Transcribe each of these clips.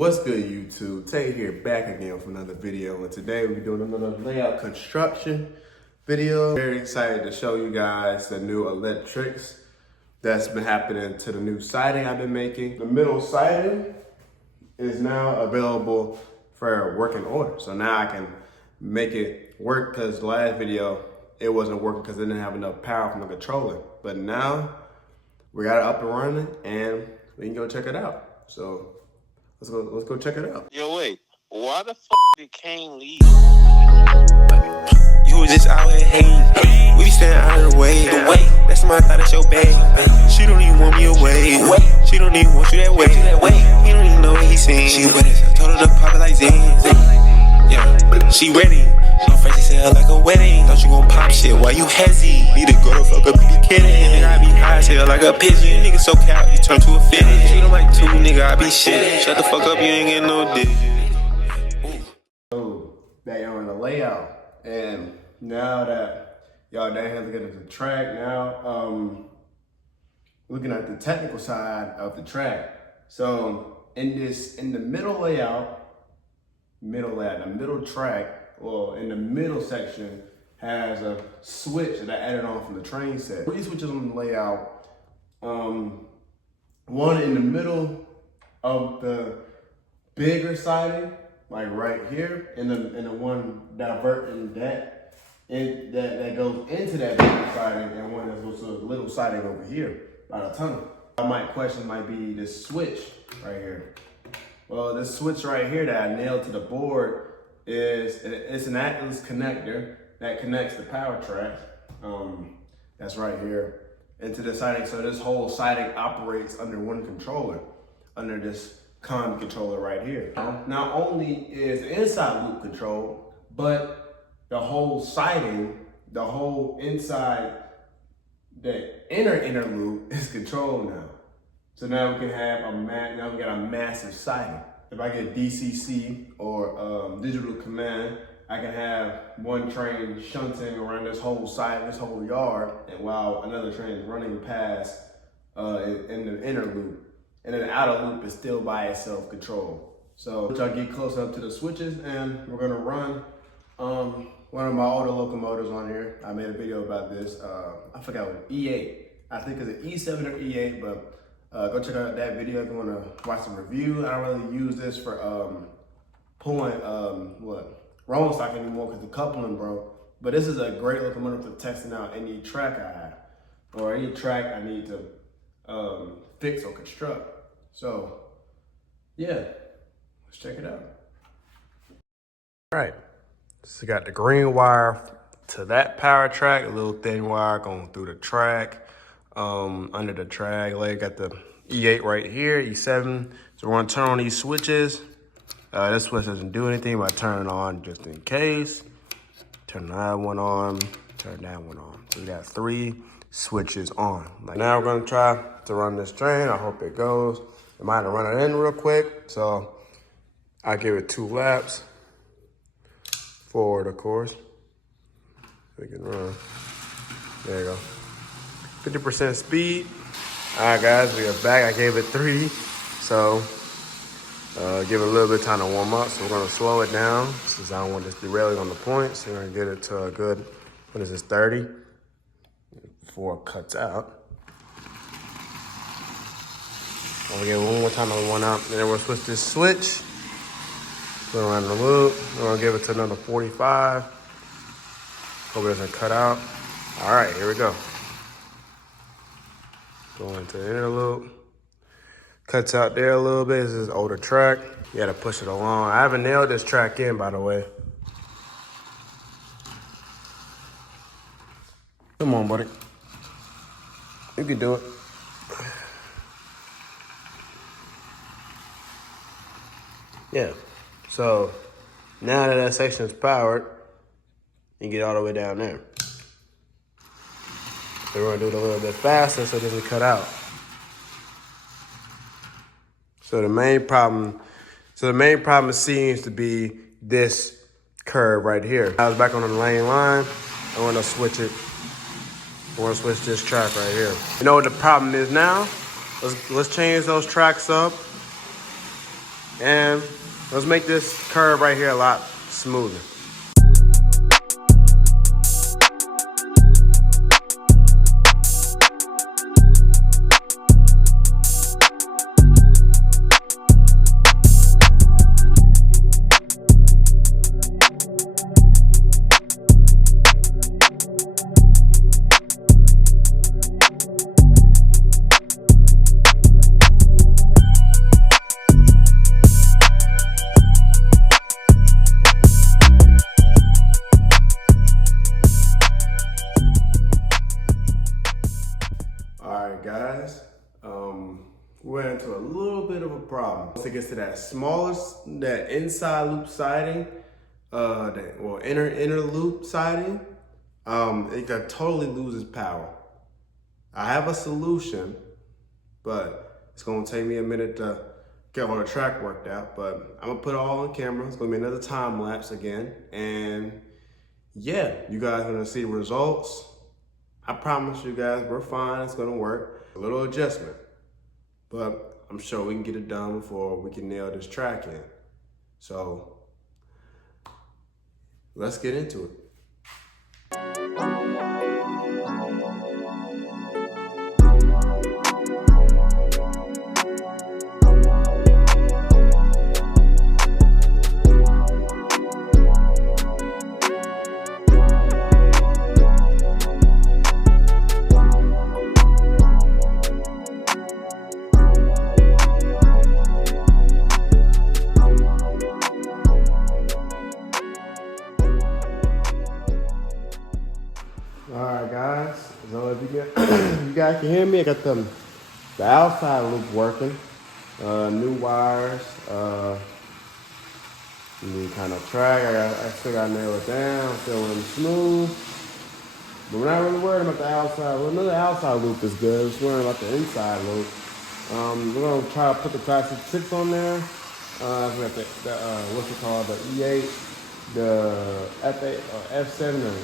What's good, YouTube? Tay here, back again for another video, and today we're doing another layout construction video. Very excited to show you guys the new electrics that's been happening to the new siding I've been making. The middle siding is now available for working order, so now I can make it work, because the last video it wasn't working because it didn't have enough power from the controller. But now we got it up and running, and we can go check it out. So let's go check it out. Yo, wait. Why the did Kane leave? You was just out here hating. We be staying out of the way. That's my thought, that's your bag. She don't even want me away. She don't even want you that way. He don't even know what he's saying. She with us. I told her to pop it like Zen. Yeah, she ready. She face sell like a wedding. Thought you gon' pop shit while you hezzy. Need to go to fuck up, be kidding. Nigga, I be high as hell like a pigeon. Nigga so cow, you turn to a fitting. She don't like two, nigga, I be shitting. Shut the fuck up, you ain't getting no dick. So back on the layout, and now that y'all done have to get into the track, now looking at the technical side of the track. So in the middle layout, the middle track, well, in the middle section has a switch that I added on from the train set. Three switches on the layout. One in the middle of the bigger siding, like right here, and the one diverting that goes into that bigger siding, and one that goes to the little siding over here by the tunnel. My question might be this switch right here. Well, this switch right here that I nailed to the board it's an Atlas connector that connects the power track. That's right here into the siding. So this whole siding operates under one controller, under this common controller right here. Not only is the inside loop controlled, but the whole siding, the whole inside, the inner loop is controlled now. So now we can have now we got a massive siding. If I get DCC or digital command, I can have one train shunting around this whole side, this whole yard, and while another train is running past in the inner loop. And then the outer loop is still by itself controlled. So y'all get close up to the switches, and we're gonna run one of my older locomotives on here. I made a video about this. I forgot what, E8. I think it's an E7 or E8, but go check out that video if you wanna watch the review. I don't really use this for pulling rolling stock anymore because the coupling broke. But this is a great locomotive for testing out any track I have, or any track I need to fix or construct. So yeah, let's check it out. All right, so got the green wire to that power track, a little thin wire going through the track, under the track. Like got the E8 right here, E7. So we're gonna turn on these switches. This switch doesn't do anything, but I turn it on just in case. Turn that one on, turn that one on. So we got 3 switches on. Like now we're gonna try to run this train. I hope it goes. I might run it in real quick. So I give it 2 laps. Forward, of course. We can run. There you go. 50% speed. All right, guys, we are back. I gave it 3. So give it a little bit of time to warm up. So we're gonna slow it down since I don't want this derailing on the point. So we're gonna get it to a good, what is this, 30? Before it cuts out. I'm gonna give it one more time to warm up. And then we'll switch this switch. Go around the loop. We're gonna give it to another 45. Hope it doesn't cut out. All right, here we go. Go into the inner loop. Cuts out there a little bit. This is older track. You gotta push it along. I haven't nailed this track in, by the way. Come on, buddy. You can do it. Yeah. So now that section is powered, you get all the way down there. So we're gonna do it a little bit faster so it doesn't cut out. So the main problem seems to be this curve right here. I was back on the lane line. I want to switch it. I want to switch this track right here. You know what the problem is now? Let's change those tracks up. And let's make this curve right here a lot smoother. Guys, we ran into a little bit of a problem. Once it gets to that smallest, that inside loop siding, inner loop siding, it totally loses power. I have a solution, but it's gonna take me a minute to get all the track worked out, but I'm gonna put it all on camera. It's gonna be another time lapse again, and yeah, you guys are gonna see results. I promise you guys, we're fine, it's gonna work. A little adjustment, but I'm sure we can get it done before we can nail this track in. So let's get into it. Alright guys, so if you guys can hear me, I got the outside loop working. New wires, new kind of track. I still got to nail it down, feel them smooth. But we're not really worried about the outside. Well, another outside loop is good. We're just worrying about the inside loop. We're gonna try to put the Classic 6 on there. We got the what's it called, the E8, the F8 or F7 or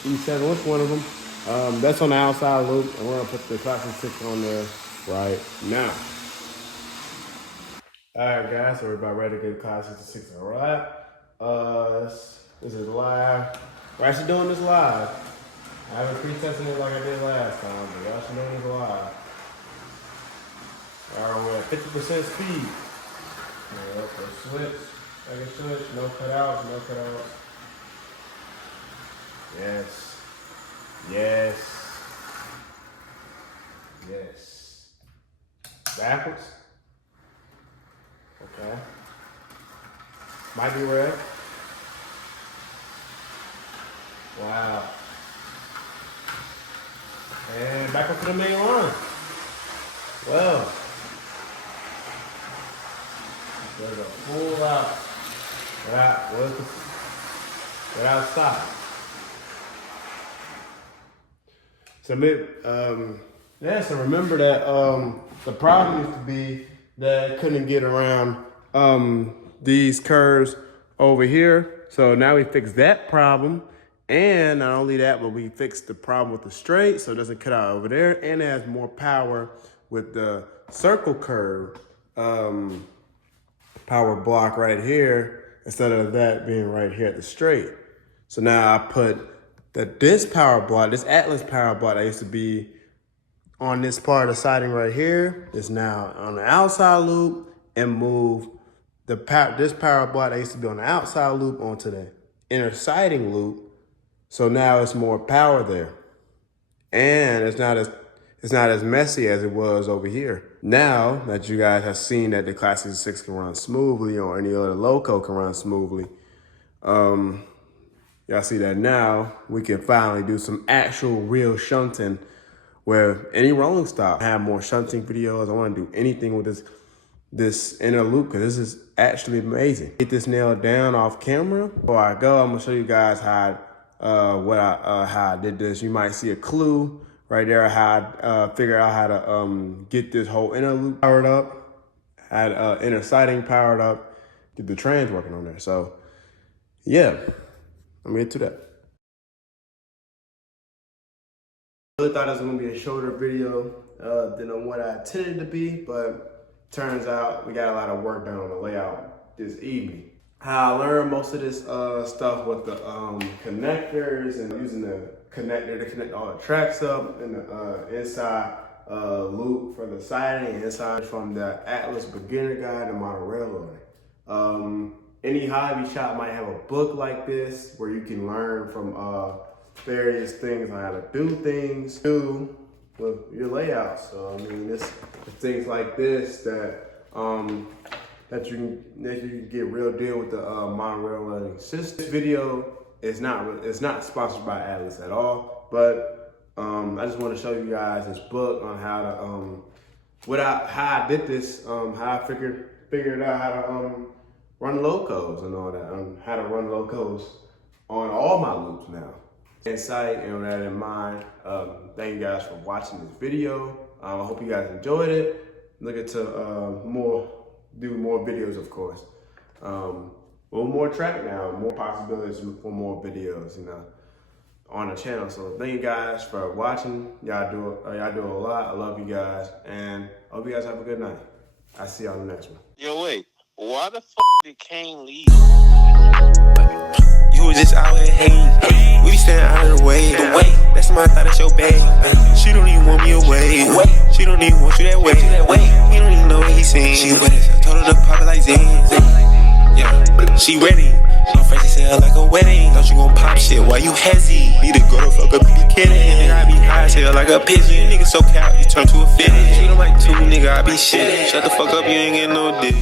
E7, which one of them? That's on the outside loop, and we're gonna put the Classic 6 on there right now. All right, guys, so we're about ready to get the Classic 6 all right. This is live. We're actually doing this live. I haven't pre-tested it like I did last time, but we're actually doing this live. All right, we're at 50% speed. Yeah, so switch, like a switch, no cutouts, no cutouts. Yes. Yes. Yes. Backwards. Okay. Might be red. Wow. And back up to the main line. Well. There's a full out. Without stopping. So remember that the problem used to be that I couldn't get around these curves over here. So now we fixed that problem. And not only that, but we fixed the problem with the straight so it doesn't cut out over there. And it has more power with the circle curve power block right here instead of that being right here at the straight. So now I put this power block, this Atlas power block that used to be on this part of the siding right here is now on the outside loop, and move this power block that used to be on the outside loop onto the inner siding loop. So now it's more power there, and it's not as messy as it was over here. Now that you guys have seen that the Classic 6 can run smoothly, or any other Loco can run smoothly, y'all see that now we can finally do some actual real shunting where any rolling stock have more shunting videos. I want to do anything with this inner loop because this is actually amazing. Get this nailed down off camera. Before I go, I'm gonna show you guys how I did this. You might see a clue right there how I figure out how to get this whole inner loop powered up, had inner siding powered up, get the trans working on there. So yeah, let me get to that. I really thought it was gonna be a shorter video than what I intended to be, but turns out we got a lot of work done on the layout this evening. How I learned most of this stuff with the connectors and using the connector to connect all the tracks up and the inside loop for the siding and inside from the Atlas Beginner Guide to Modern Railroading. Any hobby shop might have a book like this where you can learn from various things on how to do things with your layouts. So I mean, it's things like this that that you can get real deal with the modern railroading system. This video is not sponsored by Atlas at all, but I just want to show you guys this book on how to how I did this, how I figured out how to run locos and all that, how to run locos on all my loops now. Insight and with that in mind, thank you guys for watching this video. I hope you guys enjoyed it. Looking to do more videos, of course. More track now, more possibilities for more videos, you know, on the channel. So thank you guys for watching. Y'all do a lot. I love you guys, and I hope you guys have a good night. I'll see y'all on the next one. Yo, wait. Why the f did Kane leave? You was just out here hating. We be staying out of the way. That's my thought, that's your babe. She don't even want me away. She don't even want you that way. He don't even know what he's saying. She with us. I told her to pop it like Zen. Yeah, she ready. No fancy sell like a wedding. Thought you gon' pop shit while you hezzy. Need to go to fuck up, you kidding. Nigga, I be high as hell like a pigeon. Nigga so cow, you turn to a fitted. She don't like two, nigga, I be shitting. Shut the fuck up, you ain't getting no dick.